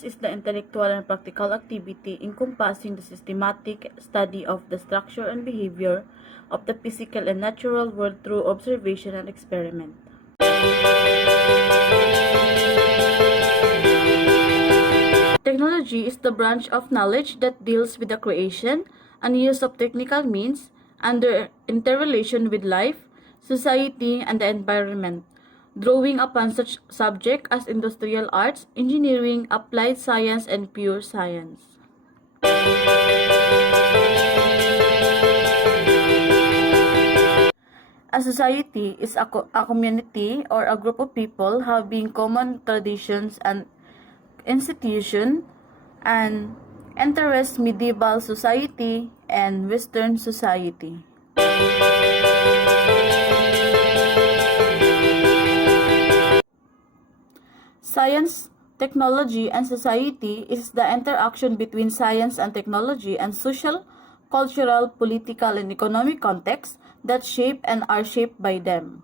Science is the intellectual and practical activity encompassing the systematic study of the structure and behavior of the physical and natural world through observation and experiment. Technology is the branch of knowledge that deals with the creation and use of technical means and their interrelation with life, society, and the environment, drawing upon such subjects as industrial arts, engineering, applied science, and pure science. A society is a community or a group of people having common traditions and institution and interests. Medieval society and Western society. Science, technology, and society is the interaction between science and technology and social, cultural, political, and economic contexts that shape and are shaped by them.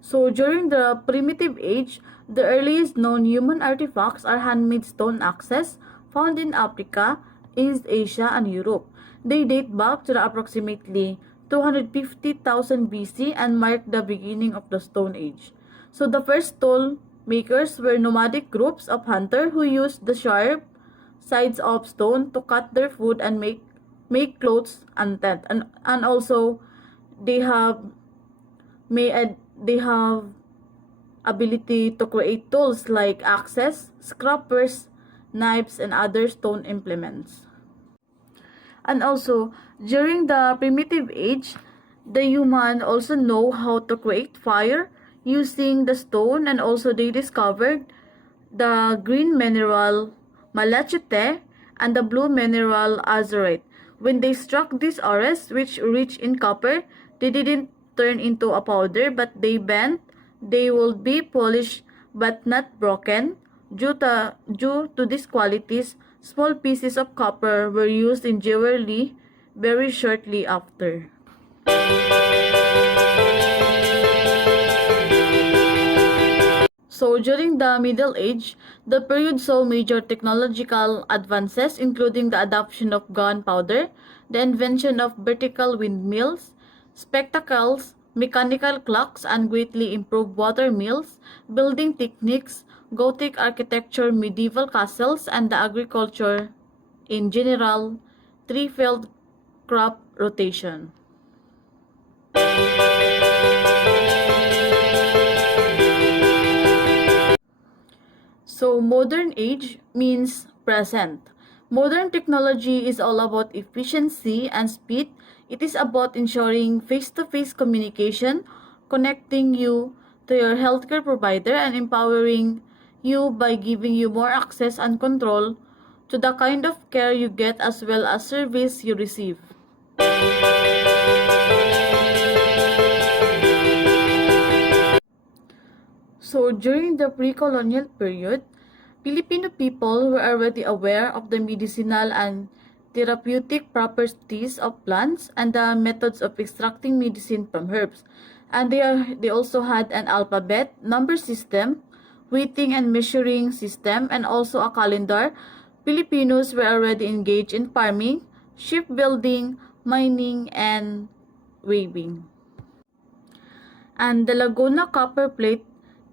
So during the primitive age, the earliest known human artifacts are handmade stone axes found in Africa, East Asia, and Europe. They date back to the approximately 250,000 BC and mark the beginning of the Stone Age. So the first tool makers were nomadic groups of hunters who used the sharp sides of stone to cut their food and make clothes and tent. And also they have ability to create tools like axes, scrapers, knives, and other stone implements. And also, during the primitive age, the human also know how to create fire using the stone, and also they discovered the green mineral malachite and the blue mineral azurite. When they struck these ores, which rich in copper, they didn't turn into a powder, but they bent. They will be polished but not broken. Due to these qualities, small pieces of copper were used in jewelry very shortly after. So during the Middle Age, the period saw major technological advances, including the adoption of gunpowder, the invention of vertical windmills, spectacles, mechanical clocks, and greatly improved water mills, building techniques, Gothic architecture, medieval castles, and the agriculture in general, three-field crop rotation. So modern age means present. Modern technology is all about efficiency and speed. It is about ensuring face-to-face communication, connecting you to your healthcare provider, and empowering you by giving you more access and control to the kind of care you get as well as service you receive. So during the pre-colonial period, Filipino people were already aware of the medicinal and therapeutic properties of plants and the methods of extracting medicine from herbs. And they also had an alphabet, number system, weighting and measuring system, and also a calendar. Filipinos were already engaged in farming, shipbuilding, mining, and weaving. And the Laguna copper plate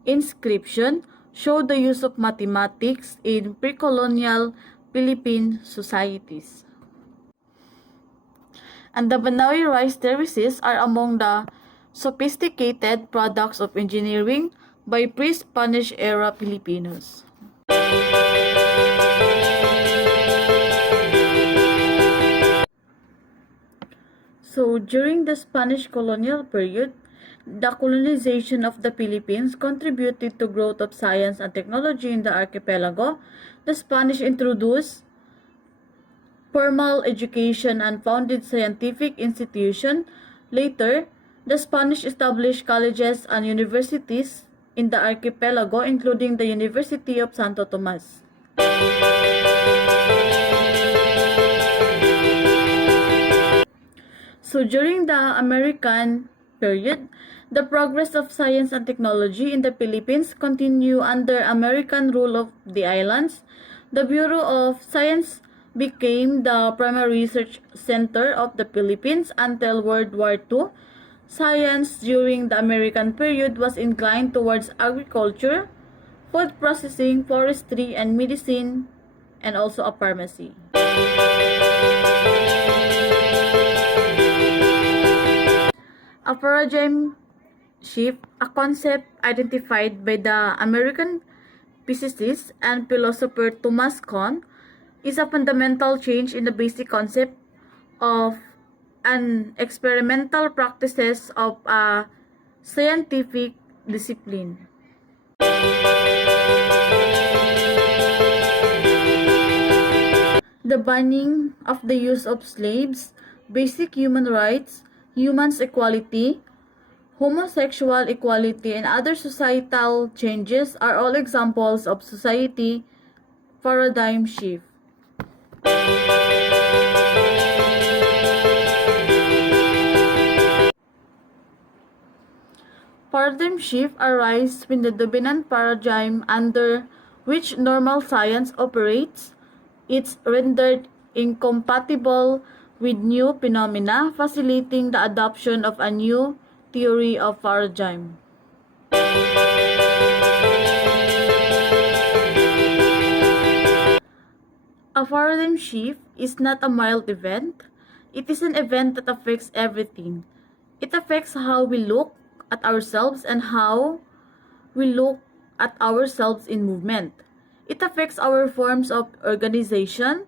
inscription showed the use of mathematics in pre-colonial Philippine societies. And the Banawi rice terraces are among the sophisticated products of engineering by pre-Spanish era Filipinos. So during the Spanish colonial period, the colonization of the Philippines contributed to growth of science and technology in the archipelago. The Spanish introduced formal education and founded scientific institutions. Later, the Spanish established colleges and universities in the archipelago, including the University of Santo Tomas. So during the American period, the progress of science and technology in the Philippines continued under American rule of the islands. The Bureau of Science became the primary research center of the Philippines until World War II. Science during the American period was inclined towards agriculture, food processing, forestry, and medicine, and also a pharmacy. A paradigm shift, a concept identified by the American physicist and philosopher Thomas Kuhn, is a fundamental change in the basic concept of an experimental practices of a scientific discipline. The banning of the use of slaves, basic human rights, humans equality, homosexual equality, and other societal changes are all examples of society paradigm shift. Paradigm shift arises when the dominant paradigm under which normal science operates is rendered incompatible with new phenomena, facilitating the adoption of a new theory of paradigm. A paradigm shift is not a mild event. It is an event that affects everything. It affects how we look at ourselves and how we look at ourselves in movement. It affects our forms of organization,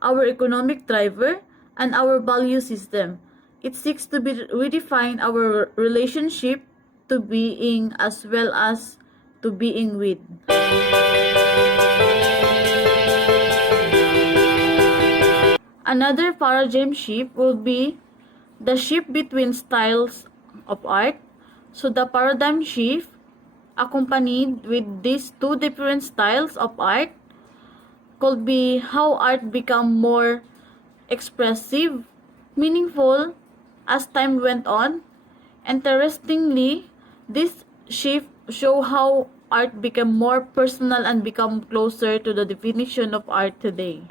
our economic driver, and our value system. It seeks to redefine our relationship to being as well as to being with. Another paradigm shift will be the shift between styles of art. So the paradigm shift accompanied with these two different styles of art could be how art become more expressive, meaningful as time went on. Interestingly, this shift show how art became more personal and become closer to the definition of art today.